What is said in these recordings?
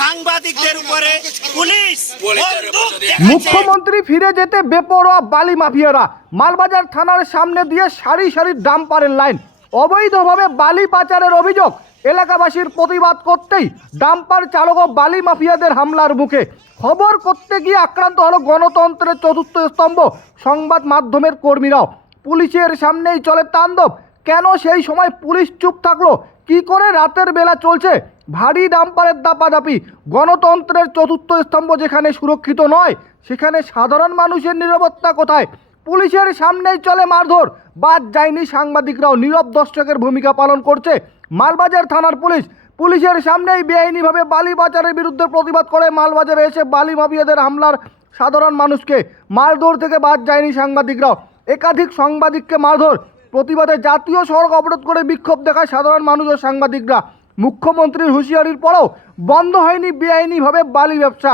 সাংবাদিকদের উপরে। পুলিশ মুখ্যমন্ত্রী ফিরে যেতে বেপরোয়া বালি মাফিয়ারা মালবাজার থানার সামনে দিয়ে সারি সারি ডাম্পারের লাইন। অবৈধভাবে বালি পাচারের অভিযোগ। এলাকাবাসীর প্রতিবাদ করতেই ডাম্পার চালক ও বালি মাফিয়াদের হামলার মুখে। খবর করতে গিয়ে আক্রান্ত হলো গণতন্ত্রের চতুর্থ স্তম্ভ সংবাদ মাধ্যমের কর্মীরাও। পুলিশের সামনেই চলে তাণ্ডব। কেন সেই সময় পুলিশ চুপ থাকল? কি করে রাতের বেলা চলছে? ভারী ডাম্পারের দাপাদাপি। গণতন্ত্রের চতুর্থ স্তম্ভ যেখানে সুরক্ষিত নয়, সেখানে সাধারণ মানুষের নিরাপত্তা কোথায়? পুলিশের সামনেই চলে মারধর। বাদ যায়নি সাংবাদিকরাও। নীরব দর্শকের ভূমিকা পালন করছে মালবাজার থানার পুলিশ। পুলিশের সামনেই বেআইনিভাবে বালি পাচারের বিরুদ্ধে প্রতিবাদ করে মালবাজারে এসে বালি মাফিয়াদের হামলার সাধারণ মানুষকে মারধর থেকে বাদ যায়নি সাংবাদিকরাও। একাধিক সাংবাদিককে মারধর। প্রতিবাদে জাতীয় সড়ক অবরোধ করে বিক্ষোভ দেখায় সাধারণ মানুষ ও সাংবাদিকরা। মুখ্যমন্ত্রীর হুঁশিয়ারির পরও বন্ধ হয়নি বেআইনিভাবে বালি ব্যবসা।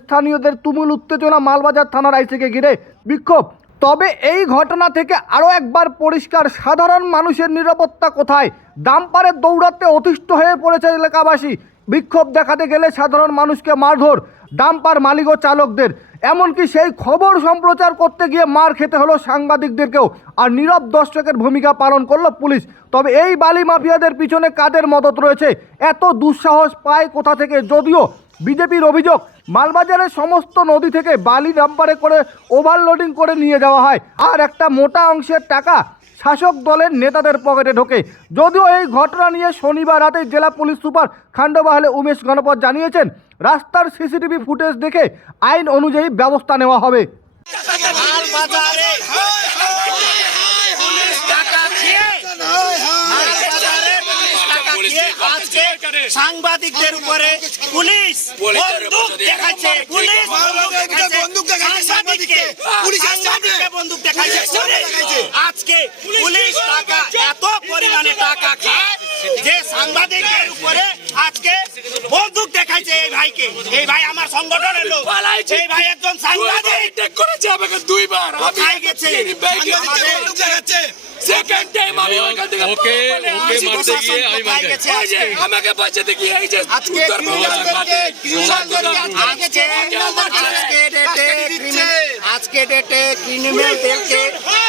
স্থানীয়দের তুমুল উত্তেজনা মালবাজার থানার আইসিকে ঘিরে বিক্ষোভ। তবে এই ঘটনা থেকে আরও একবার পরিষ্কার, সাধারণ মানুষের নিরাপত্তা কোথায়? ডাম্পারে দৌড়াতে অতিষ্ঠ হয়ে পড়েছে এলাকাবাসী। বিক্ষোভ দেখাতে গেলে সাধারণ মানুষকে মারধর ডাম্পার মালিক ও চালকদের। এমনকি সেই খবর সম্প্রচার করতে গিয়ে মার খেতে হলো সাংবাদিকদেরকেও। আর নীরব দর্শকের ভূমিকা পালন করল পুলিশ। তবে এই বালি মাফিয়াদের পিছনে কাদের মদত রয়েছে? এত দুঃসাহস পায় কোথা থেকে? যদিও বিজেপির অভিযোগ, মালবাজারের সমস্ত নদী থেকে বালি ডাম্পারে করে ওভারলোডিং করে নিয়ে যাওয়া হয়। আর একটা মোটা অংশের টাকা শাসক দলের নেতাদের পকেটে ঢোকে। যদিও এই ঘটনা নিয়ে শনিবার রাতে জেলা পুলিশ সুপার খান্ডবাহালে উমেশ গণপত জানিয়েছেন রাস্তার সিসিটিভি ফুটেজ দেখে আইন অনুযায়ী ব্যবস্থা নেওয়া হবে। পুলিশ পুলিশ সাংবাদিকদের উপরে পুলিশ বন্দুক দেখাচ্ছে পুলিশ বন্দুক দেখাচ্ছে সাংবাদিককে সাংবাদিককে বন্দুক দেখাচ্ছে পুলিশ টাকা এত পরিমাণে টাকা খায় যে সাংবাদিকদের উপরে আজকে বন্দুক দেখাইছে এই ভাইকে। এই ভাই আমার সংগঠনের লোক। এই ভাই একজন সাংবাদিক। করেছে আমাকে দুইবার। কোথায় গেছে? সেকেন্ড টাইম আমি ওইখান থেকে ওকে ওকে মারতে গিয়ে আমি মার গেছে আজকে? আমাকে বাঁচাতে গিয়ে এই যে আজকে আজকে আজকে ডেটে ক্রিমিনাল আজকে ডেটে ক্রিমিনালদেরকে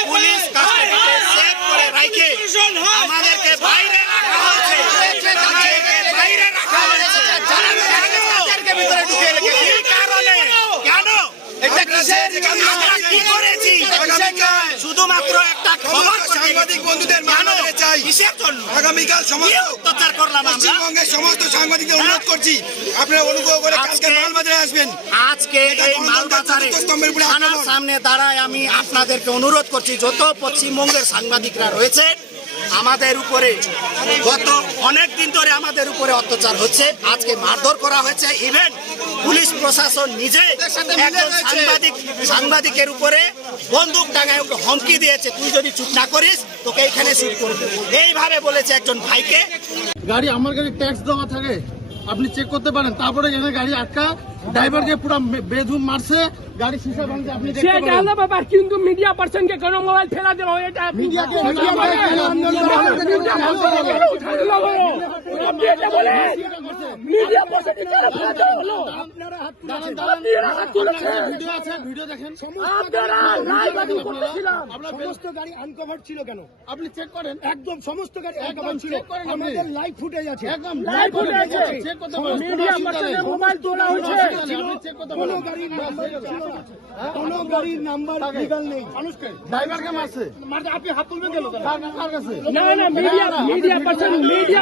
পুলিশ কাস্টডিতে সেভ করে রাখে আমাদেরকে বাইরে রাখা হয়েছে আমাদেরকে বাইরে রাখা হয়েছে কেন? ভিতরে ঢুকে রেখেছে কি কারণে কেন এটা কিসের আমরা কি করেছি শুধুমাত্র একটা খবর সাংবাদিক বন্ধুদের মানবতাকে চাই। কিসের জন্য? আগামীকাল সমস্ত অত্যাচার করলাম আমরা। পশ্চিমবঙ্গের সমস্ত সাংবাদিকদের অনুরোধ করছি আপনারা অনুগ্রহ করে কালকে আজকে- মালবাজারে আসবেন। আজকে এই মালবাজারে থানার সামনে দাঁড়ায় আমি আপনাদেরকে অনুরোধ করছি যত পশ্চিমবঙ্গের সাংবাদিকরা রয়েছে আমাদের উপরে গত অনেক দিন ধরে আমাদের উপরে অত্যাচার হচ্ছে। আজকে মারধর করা হয়েছে। ইভেন পুলিশ প্রশাসন নিজে সাংবাদিক সাংবাদিকের উপরে বন্দুক টাঙায় ওকে হুমকি দিয়েছে। তুই যদি চুপ না করিস তোকে এইখানে শুট করব এইভাবে বলেছে একজন ভাইকে। গাড়ি আমার গাড়ি ট্যাক্স দেওয়া থাকে। আপনি চেক করতে পারেন। তারপরে এখানে গাড়ি আটকা ড্রাইভারকে পুরো বেধুম মারছে। গাড়ি শিশা ভাঙছে আপনি দেখতে পারেন। আলাদা ব্যাপার কিন্তু মিডিয়া পার্সনকে কেন মোবাইল ফেলা দিল এটা মিডিয়া বলো? আপনি এটা বলেন। মিডিয়া পার্সনকে কেন ফেলা দেওয়া হলো? দাঁড়ান, দাঁড়ান। আপনারা হাত তুলেছেন। ভিডিও আছে ভিডিও দেখেন। আপনারা রায়বাদী করতেছিলাম। সমস্ত গাড়ি আনকভার ছিল কেন? আপনি চেক করেন। একদম সমস্ত গাড়ি আনকভার ছিল। আমাদের লাইভ ফুটেজ আছে। একদম লাইভ ফুটেজ আছে। চেক করতে পারেন। মিডিয়া পার্সনের মোবাইল তোলা হয়েছে। আপনি চেক করতে পারেন। কোনো গাড়ির নাম্বার কোনো গাড়ির নাম্বার লিগাল নেই। মানুষকে ড্রাইভারকে মারছে? মারছে। আপনি হাত তুলবেন কেন? কার কার কাছে? না না মিডিয়া মিডিয়া পার্সন মিডিয়া